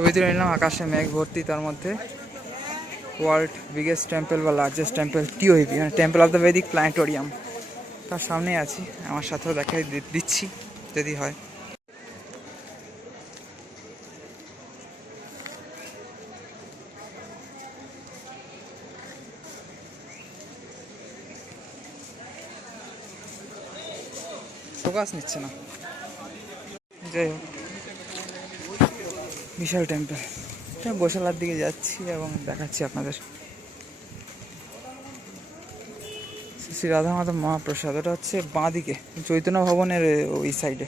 ছবি তুলে নিলাম, আকাশে মেঘ ভর্তি তার মধ্যে। ওয়ার্ল্ড বিগেস্ট টেম্পল বা লার্জেস্ট টেম্পল টিওইপি মানে temple of the vedic planetarium তার সামনে আছি, আমার সাথেও দেখাই দিচ্ছি, যদি হয়। ফোকাস নিচ্ছে না। যাই হোক। বিশাল টেম্পল গোশালার দিকে যাচ্ছি এবং দেখাচ্ছি আপনাদের। শ্রী রাধা মাধব মহাপ্রসাদ, ওটা হচ্ছে বাঁ দিকে চৈতন্য ভবনের ওই সাইডে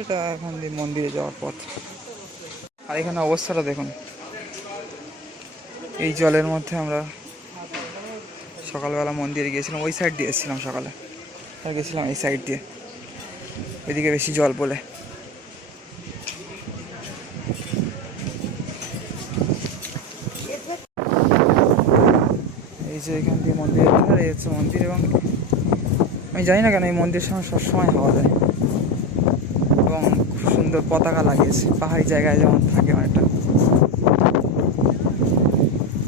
এটা এখন মন্দিরে যাওয়ার পথ। আর এখানে অবস্থাটা দেখুন। এই জলের মধ্যে আমরা সকালবেলা মন্দিরে গিয়েছিলাম, ওই সাইড দিয়ে এসেছিলাম সকালে। আর গেছিলাম এই সাইড দিয়ে। ওইদিকে বেশি জল বলে। এই যে এখান দিয়ে মন্দিরের এই হচ্ছে মন্দির এবং আমি জানি না কেন এই মন্দিরের সামনে সবসময় হওয়া যায় এবং খুব সুন্দর পতাকা লাগিয়েছে, পাহাড়ি জায়গায় যেমন থাকে অনেকটা।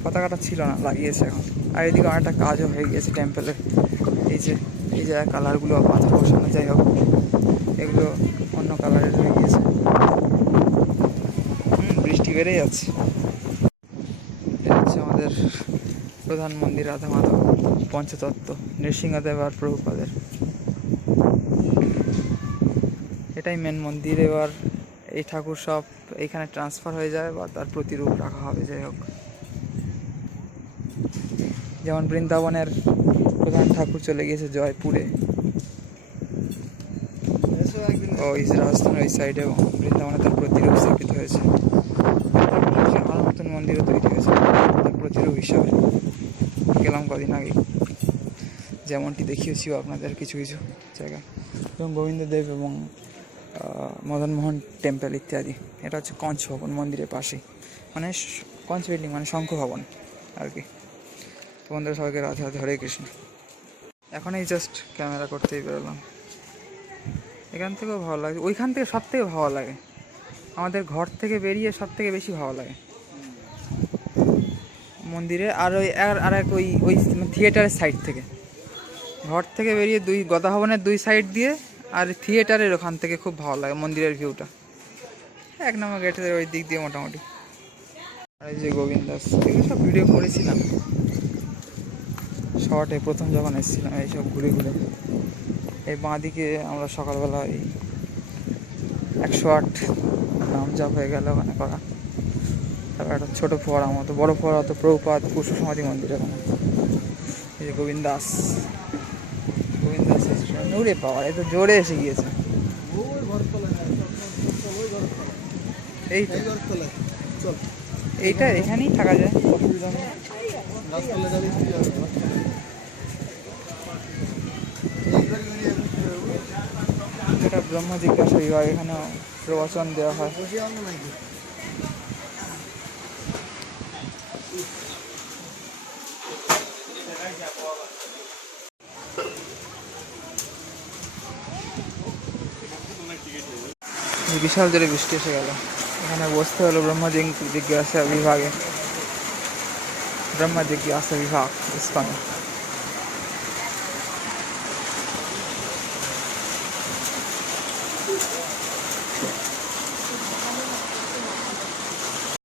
পতাকাটা ছিল না, লাগিয়েছে এখন। আর এদিকে অনেকটা কাজও হয়ে গিয়েছে টেম্পলের এই যে এই যে কালারগুলো পাথর বসানো, যাই হোক, এগুলো অন্য কালারের হয়ে গিয়েছে। বৃষ্টি বেড়ে যাচ্ছে। হচ্ছে আমাদের প্রধান মন্দির, রাধা মাধব পঞ্চতত্ত্ব, নৃসিংহদেব আর প্রভুপাদের। এটাই মেন মন্দির। এবার এই ঠাকুর সব এইখানে ট্রান্সফার হয়ে যায় বা তার প্রতিরূপ রাখা হবে, যাই হোক। যেমন বৃন্দাবনের প্রধান ঠাকুর চলে গিয়েছে জয়পুরে। ওই রাজস্থানের ওই সাইডে বৃন্দাবনে তার প্রতিরূপ স্থাপিত হয়েছে। আর নতুন মন্দিরও তৈরি হয়েছে তার প্রতিরূপ হিসাবে। গেলাম কদিন আগে। যেমনটি দেখিয়েছিও আপনাদের কিছু কিছু জায়গা। এবং গোবিন্দদেব এবং মদনমোহন টেম্পল ইত্যাদি। এটা হচ্ছে কঞ্চ ভবন মন্দিরের পাশেই। মানে কঞ্চ বিল্ডিং মানে শঙ্খ ভবন আর কি। তো বন্ধুরা সবাইকে রাধে রাধে, হরে কৃষ্ণ। এখন এই জাস্ট ক্যামেরা করতেই বেরোলাম। এখান থেকেও ভালো লাগে। ওইখান থেকে সব থেকে ভালো লাগে। আমাদের ঘর থেকে বেরিয়ে সব থেকে বেশি ভালো লাগে। মন্দিরে আর ওই আর এক ওই ওই থিয়েটারের সাইড থেকে। ঘর থেকে বেরিয়ে দুই গদা ভবনের দুই সাইড দিয়ে আর থিয়েটারের ওখান থেকে খুব ভালো লাগে মন্দিরের ভিউটা এক নম্বর গেটের ওই দিক দিয়ে মোটামুটি। আর এই যে গোবিন্দ দাস এগুলো সব ভিডিও করেছিলাম। শর্টে প্রথম যখন এসেছিলাম, এইসব ঘুরে ঘুরে। এই বাঁ দিকে আমরা সকালবেলা এই একশো আট নাম জাপ হয়ে গেল ওখানে করা। তারপর একটা ছোটো ফোয়ারা মতো, বড়ো ফোয়ারা তো প্রভুপাত পুষ্প সমাধি মন্দির ওখানে। এই যে গোবিন্দ দাস গোবিন্দ দাস উড়ে পাওয়ার এত জোরে এসে গিয়েছে। এই তো। এইটা এখানেই থাকা যায়। অসুবিধা নেই এটা ব্রহ্ম জিজ্ঞাসা বিভাগ এখানে প্রবচন দেওয়া হয়? বিশাল জোরে বৃষ্টি এসে গেল। এখানে বসতে হলো ব্রহ্ম জিজ্ঞাসা বিভাগে। ব্রহ্ম জিজ্ঞাসা বিভাগ ইস্কনে